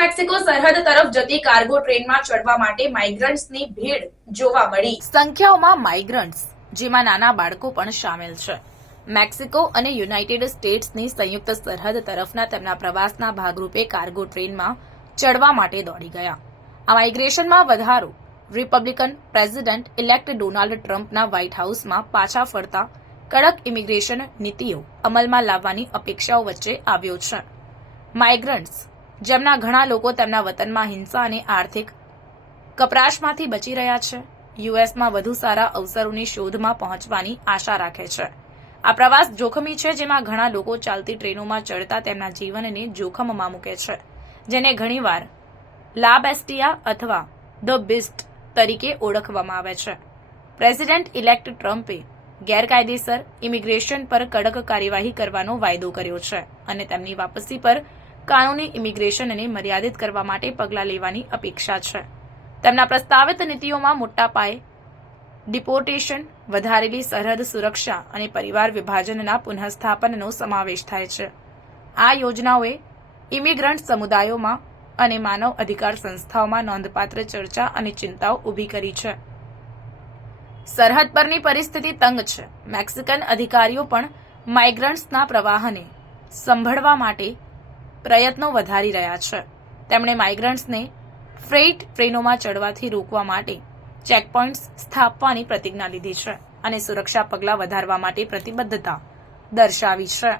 Mexico સરહદ તરફ જતી કાર્ગો ટ્રેનમાં ચડવા માટે માઇગ્રન્ટ્સની ભીડ જોવા મળી. સંખ્યાઓમાં માઇગ્રન્ટ્સ જેમાં નાના બાળકો પણ સામેલ છે. મેક્સિકો અને યુનાઇટેડ સ્ટેટ્સની સંયુક્ત સરહદ તરફના તેમના પ્રવાસના ભાગરૂપે કાર્ગો ટ્રેનમાં ચડવા માટે દોડી ગયા. આ માઇગ્રેશનમાં વધારો રિપબ્લિકન પ્રેસિડેન્ટ ઇલેક્ટ ડોનાલ્ડ ટ્રમ્પના વ્હાઇટ હાઉસમાં પાછા ફરતા કડક ઇમિગ્રેશન નીતિઓ અમલમાં લાવવાની અપેક્ષાઓ વચ્ચે આવ્યો છે. માઇગ્રન્ટ્સ જેમના ઘણા લોકો તેમના વતનમાં હિંસા અને આર્થિક કપરાશમાંથી બચી રહ્યા છે. યુએસમાં વધુ સારા અવસરોની શોધમાં પહોંચવાની આશા રાખે છે. આ પ્રવાસ જોખમી છે જેમાં ઘણા લોકો ચાલતી ટ્રેનોમાં ચડતા તેમના જીવનને જોખમમાં મૂકે છે. જેને ઘણીવાર લાબેસ્ટિયા અથવા ધ બિસ્ટ તરીકે ઓળખવામાં આવે છે. પ્રેસિડેન્ટ ઇલેક્ટ ટ્રમ્પે ગેરકાયદેસર ઇમિગ્રેશન પર કડક કાર્યવાહી કરવાનો વાયદો કર્યો છે અને તેમની વાપસી પર કાનૂની ઇમિગ્રેશનને મર્યાદિત કરવા માટે પગલાં લેવાની અપેક્ષા છે. તેમના પ્રસ્તાવિત નીતિઓમાં મોટા પાયે ડિપોર્ટેશન, વધારેલી સરહદ સુરક્ષા અને પરિવાર વિભાજનના પુનઃસ્થાપનનો સમાવેશ થાય છે. આ યોજનાઓએ ઇમિગ્રન્ટ સમુદાયોમાં અને માનવ અધિકાર સંસ્થાઓમાં નોંધપાત્ર ચર્ચા અને ચિંતાઓ ઊભી કરી છે. સરહદ પરની પરિસ્થિતિ તંગ છે. મેક્સિકન અધિકારીઓ પણ માઇગ્રન્ટ્સના પ્રવાહને સંભળવા માટે પ્રયત્નો વધારી રહ્યા છે. તેમણે માઇગ્રન્ટ્સને ફ્રેઇટ ટ્રેનોમાં ચડવાથી રોકવા માટે ચેકપોઇન્ટ્સ સ્થાપવાની પ્રતિજ્ઞા લીધી છે અને સુરક્ષા પગલાં વધારવા માટે પ્રતિબદ્ધતા દર્શાવી છે.